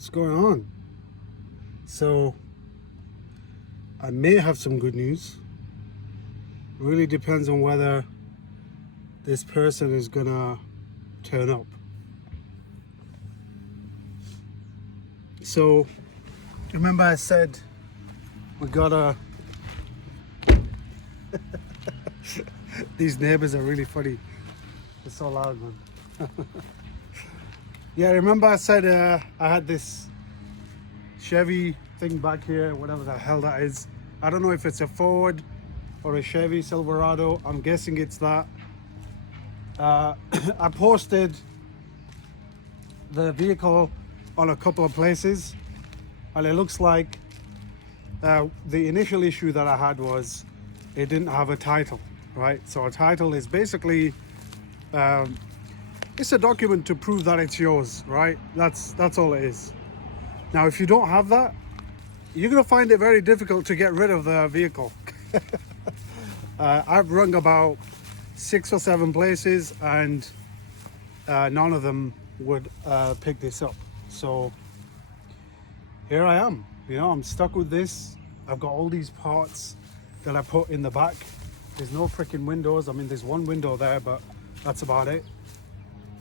What's going on? So I may have some good news. Really depends on whether this person is gonna turn up. So remember I said we gotta these neighbors are really funny. It's so loud, man. Yeah, remember I said I had this Chevy thing back here, whatever the hell that is. I don't know if it's a Ford or a Chevy Silverado. I'm guessing it's that. I posted the vehicle on a couple of places, and it looks like the initial issue that I had was it didn't have a title, right? So a title is basically it's a document to prove that it's yours, right? That's all it is. Now, if you don't have that, you're gonna find it very difficult to get rid of the vehicle. I've rung about 6 or 7 places, and none of them would pick this up. So here I am. You know, I'm stuck with this. I've got all these parts that I put in the back. There's no freaking windows. I mean, there's one window there, but that's about it.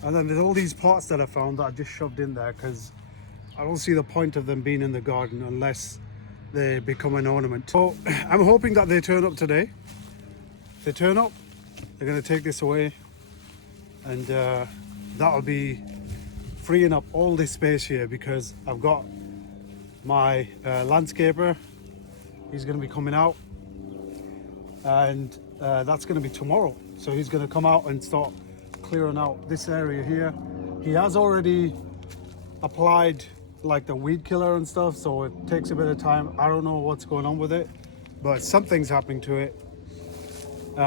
And then there's all these parts that I found that I just shoved in there because I don't see the point of them being in the garden unless they become an ornament. So I'm hoping that they turn up today. If they turn up, they're going to take this away, and that'll be freeing up all this space here because I've got my landscaper. He's going to be coming out, and that's going to be tomorrow. So he's going to come out and start clearing out this area here. He has already applied like the weed killer and stuff, so it takes a bit of time. I don't know what's going on with it, but something's happening to it.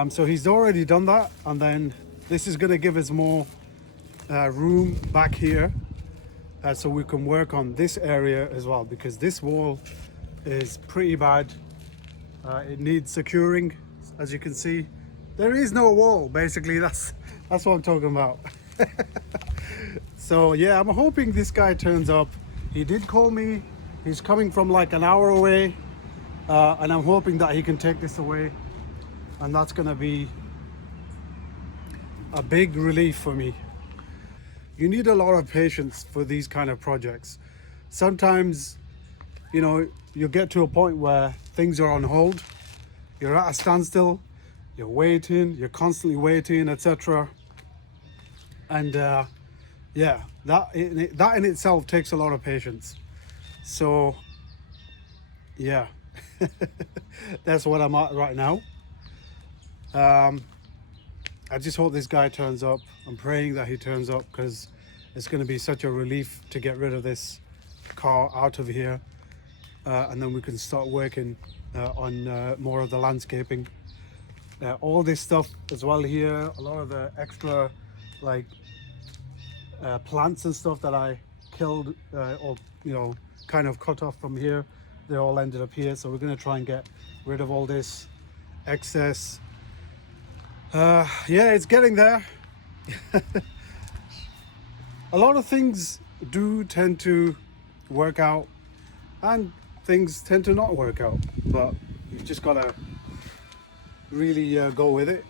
So he's already done that, and then this is going to give us more room back here, so we can work on this area as well, because this wall is pretty bad. It needs securing. As you can see, there is no wall. Basically, that's what I'm talking about. So yeah, I'm hoping this guy turns up. He did call me. He's coming from like an hour away, and I'm hoping that he can take this away, and that's gonna be a big relief for me. You need a lot of patience for these kind of projects. Sometimes, you know, you get to a point where things are on hold. You're at a standstill. You're waiting. You're constantly waiting, etc. And yeah, that in itself takes a lot of patience. So yeah, that's what I'm at right now. I just hope this guy turns up. I'm praying that he turns up, because it's going to be such a relief to get rid of this car out of here, and then we can start working on more of the landscaping. All this stuff as well here, a lot of the extra like plants and stuff that I killed or kind of cut off from here, they all ended up here. So we're going to try and get rid of all this excess. Yeah, it's getting there. A lot of things do tend to work out, and things tend to not work out, but you've just got to really go with it.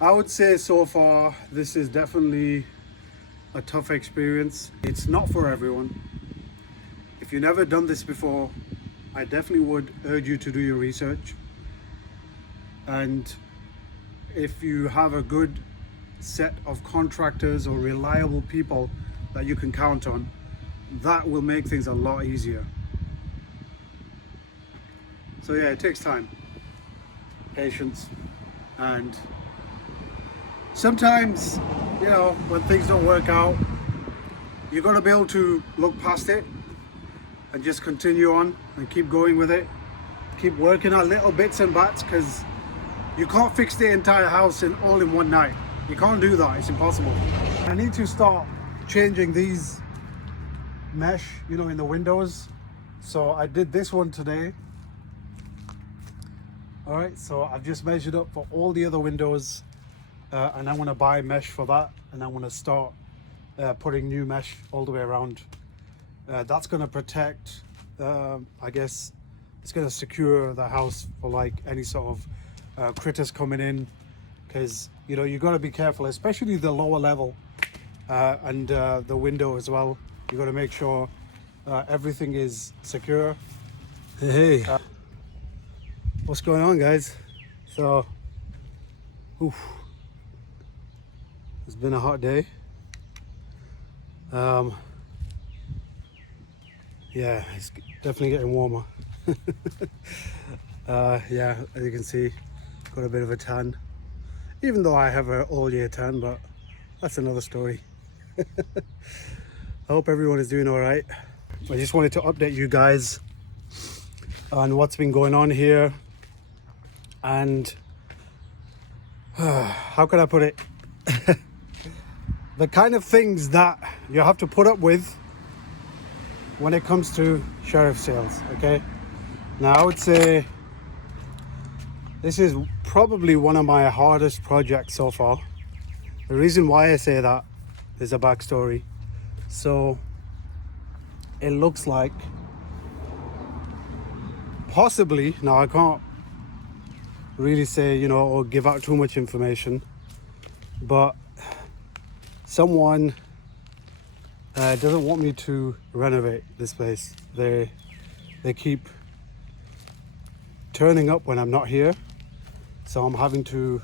I would say so far this is definitely a tough experience. It's not for everyone. If you've never done this before, I definitely would urge you to do your research, and if you have a good set of contractors or reliable people that you can count on, that will make things a lot easier. So yeah, it takes time, patience, and sometimes, you know, when things don't work out, you've got to be able to look past it and just continue on and keep going with it. Keep working on little bits and bats, because you can't fix the entire house all in one night. You can't do that, it's impossible. I need to start changing these mesh, you know, in the windows. So I did this one today. All right, so I've just measured up for all the other windows, and I want to buy mesh for that, and I want to start putting new mesh all the way around That's going to protect, I guess, it's going to secure the house for like any sort of critters coming in, because you know you got to be careful, especially the lower level and the window as well. You got to make sure everything is secure. Hey, what's going on, guys? So, oof, it's been a hot day. Yeah, it's definitely getting warmer. Yeah, as you can see, got a bit of a tan, even though I have an all year tan, but that's another story. I hope everyone is doing all right. I just wanted to update you guys on what's been going on here, and how can I put it? The kind of things that you have to put up with when it comes to sheriff sales. Okay, now I would say this is probably one of my hardest projects so far. The reason why I say that is a backstory. So it looks like possibly, now I can't really say, you know, or give out too much information, but someone doesn't want me to renovate this place. They keep turning up when I'm not here, so I'm having to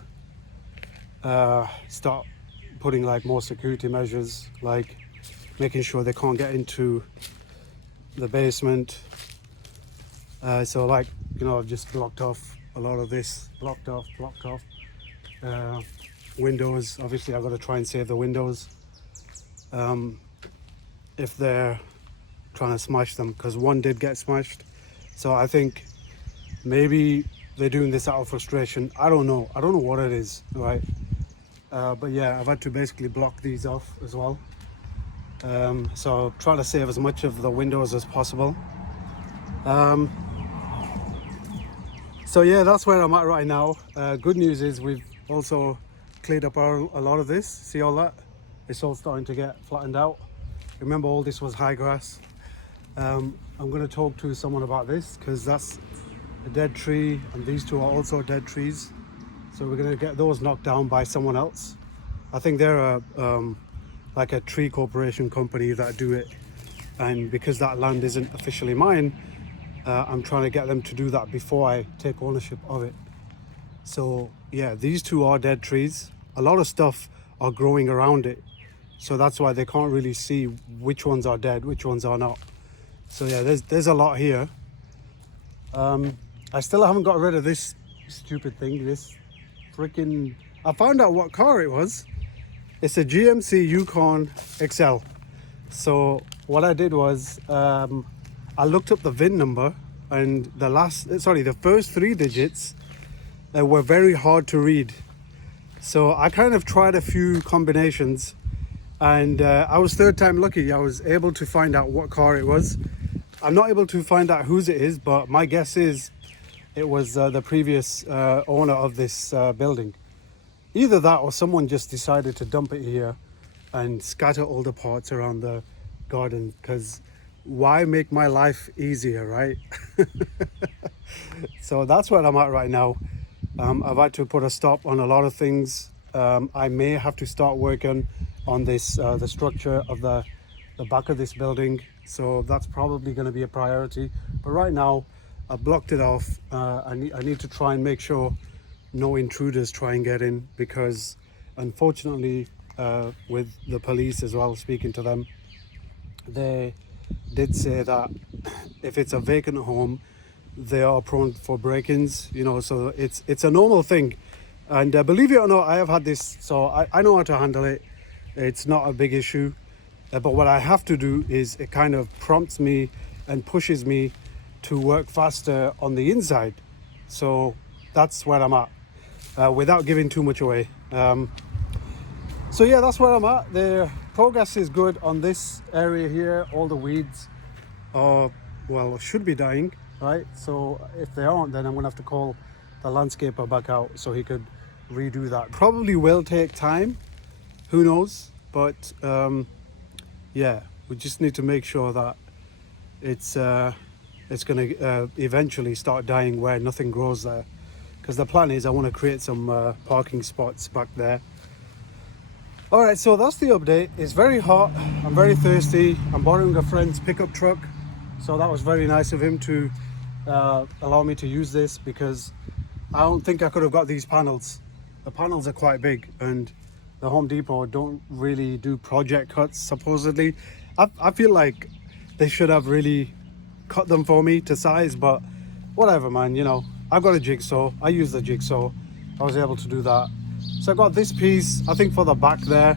start putting like more security measures, like making sure they can't get into the basement. So like, you know, I've just blocked off a lot of this, blocked off. Windows, obviously I've got to try and save the windows if they're trying to smash them, because one did get smashed. So I think maybe they're doing this out of frustration. I don't know what it is, right? But yeah, I've had to basically block these off as well. So try to save as much of the windows as possible. So yeah, that's where I'm at right now. Good news is we've also cleared up a lot of this. See all that? It's all starting to get flattened out. Remember, all this was high grass. I'm going to talk to someone about this, because that's a dead tree, and these two are also dead trees. So we're going to get those knocked down by someone else. I think they're like a tree corporation company that do it, and because that land isn't officially mine, I'm trying to get them to do that before I take ownership of it. So yeah, these two are dead trees. A lot of stuff are growing around it, so that's why they can't really see which ones are dead, which ones are not. So yeah, there's a lot here. I still haven't got rid of this stupid thing, this freaking, I found out what car it was. It's a GMC Yukon XL. So what I did was, I looked up the VIN number, and the first three digits were very hard to read. So I kind of tried a few combinations, and I was third time lucky. I was able to find out what car it was. I'm not able to find out whose it is, but my guess is it was the previous owner of this building. Either that, or someone just decided to dump it here and scatter all the parts around the garden, because why make my life easier, right? So that's where I'm at right now. I've had to put a stop on a lot of things. I may have to start working on this, the structure of the back of this building. So that's probably going to be a priority. But right now, I blocked it off. I need to try and make sure no intruders try and get in, because unfortunately, with the police as well, speaking to them, they did say that if it's a vacant home, they are prone for break-ins, you know, so it's a normal thing. And believe it or not, I have had this, so I know how to handle it. It's not a big issue. But what I have to do is, it kind of prompts me and pushes me to work faster on the inside. So that's where I'm at, without giving too much away. So yeah, that's where I'm at. The progress is good on this area here. All the weeds are, well, should be dying, right? So if they aren't, then I'm gonna have to call the landscaper back out so he could redo that. Probably will take time, who knows? But yeah, we just need to make sure that it's going to eventually start dying where nothing grows there. Because the plan is I want to create some parking spots back there. All right, so that's the update. It's very hot. I'm very thirsty. I'm borrowing a friend's pickup truck. So that was very nice of him to allow me to use this, because I don't think I could have got these panels. The panels are quite big, and the Home Depot don't really do project cuts, supposedly. I feel like they should have really cut them for me to size, but whatever, man, you know. I've got a jigsaw. I use the jigsaw. I was able to do that. So I got this piece, I think, for the back there.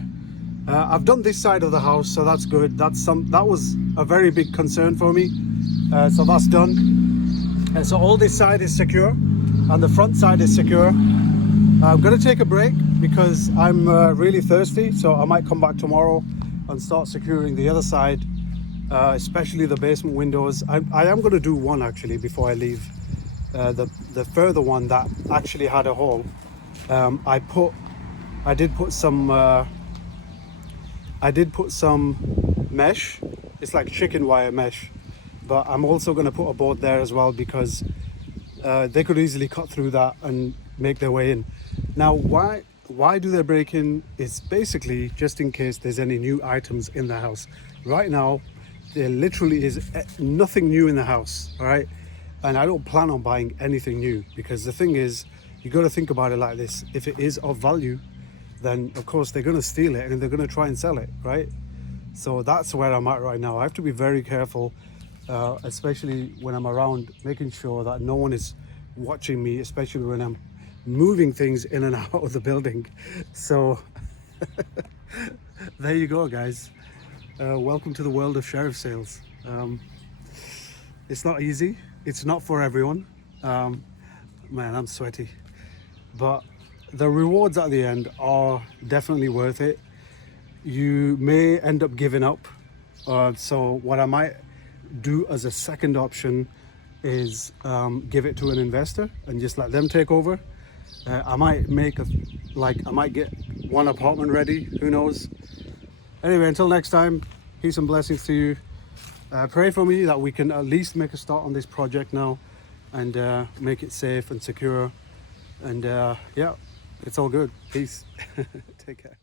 I've done this side of the house, so that's good. That was a very big concern for me. So that's done. So all this side is secure, and the front side is secure. I'm gonna take a break because I'm really thirsty, so I might come back tomorrow and start securing the other side, especially the basement windows. I am gonna do one actually before I leave. The further one that actually had a hole. I did put some mesh. It's like chicken wire mesh, but I'm also going to put a board there as well, because they could easily cut through that and make their way in. Now, why do they break in? It's basically just in case there's any new items in the house. Right now, there literally is nothing new in the house, all right? And I don't plan on buying anything new, because the thing is, you got to think about it like this. If it is of value, then of course they're going to steal it and they're going to try and sell it, right? So that's where I'm at right now. I have to be very careful, especially when I'm around, making sure that no one is watching me, especially when I'm moving things in and out of the building. So there you go, guys. Welcome to the world of sheriff sales. It's not easy. It's not for everyone. Man, I'm sweaty. But the rewards at the end are definitely worth it. You may end up giving up. So what I might do as a second option is give it to an investor and just let them take over. I might I might get one apartment ready, who knows. Anyway, until next time, peace and blessings to you. Pray for me that we can at least make a start on this project now and make it safe and secure. And yeah, it's all good. Peace. Take care.